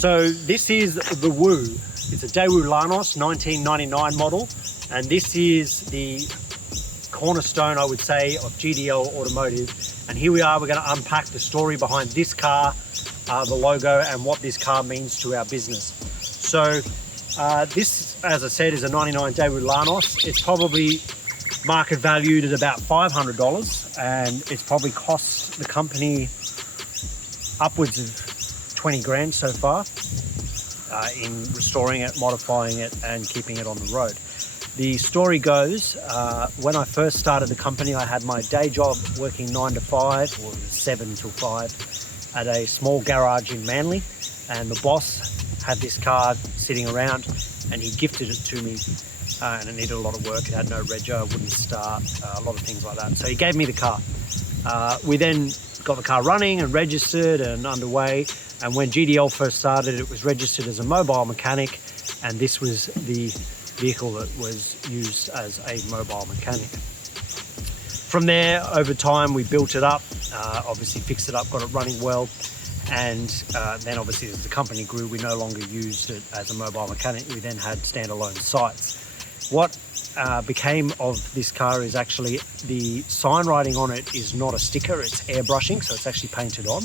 So this is the Woo. It's a Daewoo Lanos 1999 model, and this is the cornerstone, I would say, of GDL Automotive. And here we are, we're going to unpack the story behind this car, the logo, and what this car means to our business. So this, as I said, is a 99 Daewoo Lanos. It's probably market valued at about $500, and it's probably cost the company upwards of 20 grand so far in restoring it, modifying it, and keeping it on the road. The story goes, when I first started the company, I had my day job working 9 to 5 or 7 till 5 at a small garage in Manly, and the boss had this car sitting around and he gifted it to me, and it needed a lot of work. It had no rego, wouldn't start, a lot of things like that. So he gave me the car. We then got the car running and registered and underway, and when GDL first started, it was registered as a mobile mechanic, and this was the vehicle that was used as a mobile mechanic. From there, over time, we built it up, obviously fixed it up, got it running well, and then obviously as the company grew, we no longer used it as a mobile mechanic. We then had standalone sites. What became of this car is actually the sign writing on it is not a sticker, it's airbrushing, so it's actually painted on.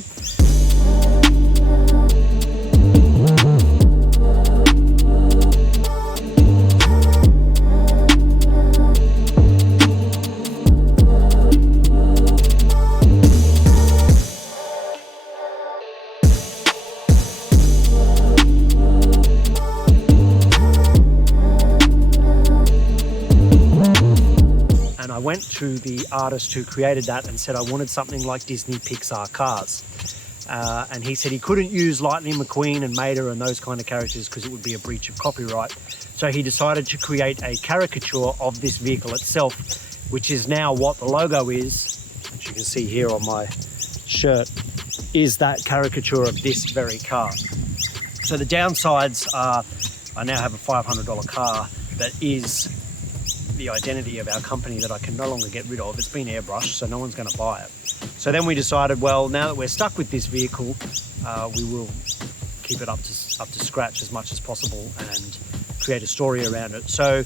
I went to the artist who created that and said I wanted something like Disney Pixar cars. And he said he couldn't use Lightning McQueen and Mater and those kind of characters because it would be a breach of copyright. So he decided to create a caricature of this vehicle itself, which is now what the logo is, which you can see here on my shirt, is that caricature of this very car. So the downsides are I now have a $500 car that is the identity of our company that I can no longer get rid of. It's been airbrushed, so no one's going to buy it. So then we decided, well, now that we're stuck with this vehicle, we will keep it up to scratch as much as possible and create a story around it. So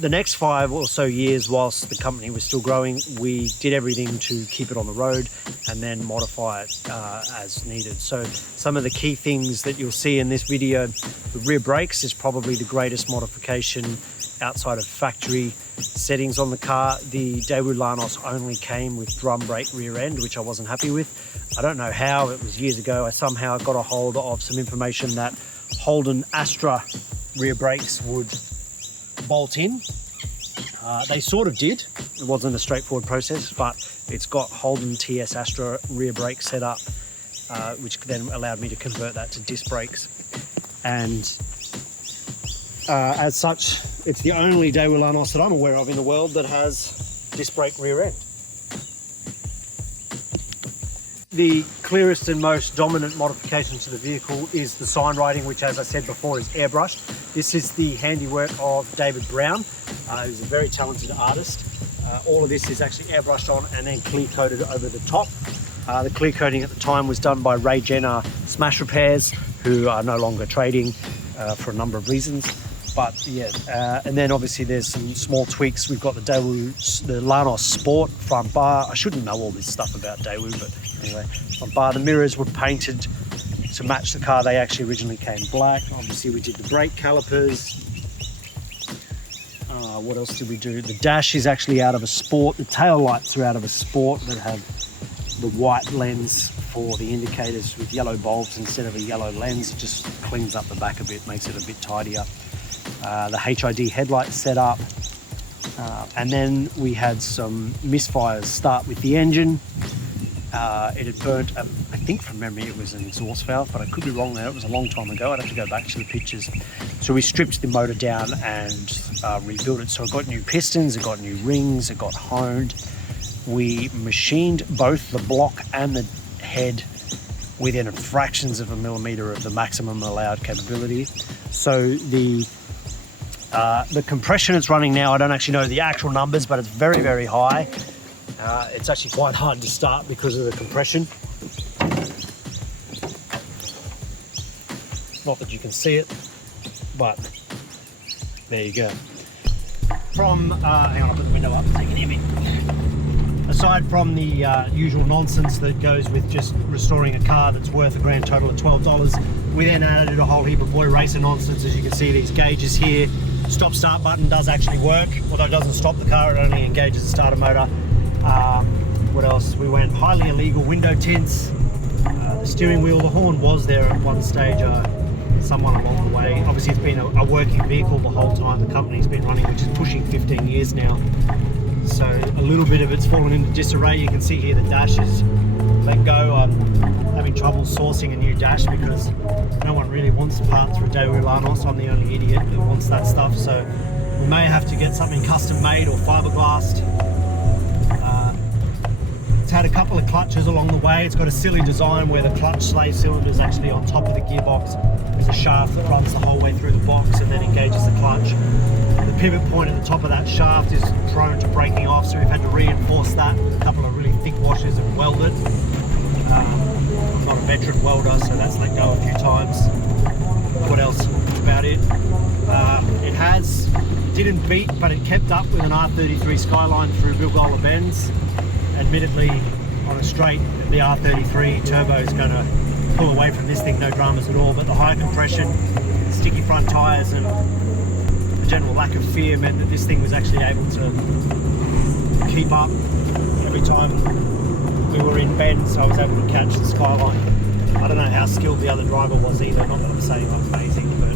the next 5 or so years, whilst the company was still growing, we did everything to keep it on the road and then modify it as needed. So some of the key things that you'll see in this video, the rear brakes is probably the greatest modification outside of factory settings on the car. The Daewoo Lanos only came with drum brake rear end, which I wasn't happy with. I don't know how, it was years ago. I somehow got a hold of some information that Holden Astra rear brakes would bolt in. They sort of did. It wasn't a straightforward process, but it's got Holden TS Astra rear brake set up, which then allowed me to convert that to disc brakes. And as such, it's the only Daewoo Lanos that I'm aware of in the world that has disc brake rear end. The clearest and most dominant modification to the vehicle is the sign writing, which, as I said before, is airbrushed. This is the handiwork of David Brown, who's a very talented artist. All of this is actually airbrushed on and then clear coated over the top. The clear coating at the time was done by Ray Jenner Smash Repairs, who are no longer trading for a number of reasons. But yeah, and then obviously there's some small tweaks. We've got the Lanos Sport front bar. I shouldn't know all this stuff about Daewoo, but anyway, front bar. The mirrors were painted to match the car. They actually originally came black. Obviously we did the brake calipers. What else did we do? The dash is actually out of a Sport. The tail lights are out of a Sport that have the white lens for the indicators with yellow bulbs instead of a yellow lens. It just cleans up the back a bit, makes it a bit tidier. The HID headlights set up, and then we had some misfires start with the engine. It had burnt, I think from memory it was an exhaust valve, but I could be wrong there. It was a long time ago. I'd have to go back to the pictures. So we stripped the motor down and rebuilt it. So it got new pistons, it got new rings, it got honed. We machined both the block and the head within fractions of a millimeter of the maximum allowed capability. So the compression it's running now, I don't actually know the actual numbers, but it's very, very high. It's actually quite hard to start because of the compression. Not that you can see it, but there you go. From, hang on, I'll put the window up so you can hear me. Aside from the usual nonsense that goes with just restoring a car that's worth a grand total of $12, we then added a whole heap of boy racer nonsense. As you can see, these gauges here, stop start button does actually work, although it doesn't stop the car, it only engages the starter motor. What else? We went highly illegal window tints. The steering wheel, the horn was there at one stage, someone along the way. Obviously it's been a working vehicle the whole time the company's been running, which is pushing 15 years now. So a little bit of it's fallen into disarray. You can see here the dash is let go. I'm having trouble sourcing a new dash because no one really wants to part through Daewoo Lanos. I'm the only idiot that wants that stuff. So we may have to get something custom made or fiberglassed. It's had a couple of clutches along the way. It's got a silly design where the clutch slave cylinder is actually on top of the gearbox. There's a shaft that runs the whole way through the box and then engages the clutch. The pivot point at the top of that shaft is prone to breaking off, so we've had to reinforce that with a couple of really thick washers and weld it. I'm not a veteran welder, so that's let go a few times. What else about it? It didn't beat, but it kept up with an R33 Skyline through Bilgola bends. Admittedly, on a straight, the R33 turbo is going to pull away from this thing, no dramas at all, but the high compression, sticky front tyres and the general lack of fear meant that this thing was actually able to keep up every time we were in bends. So I was able to catch the Skyline. I don't know how skilled the other driver was either, not that I'm saying I'm amazing, but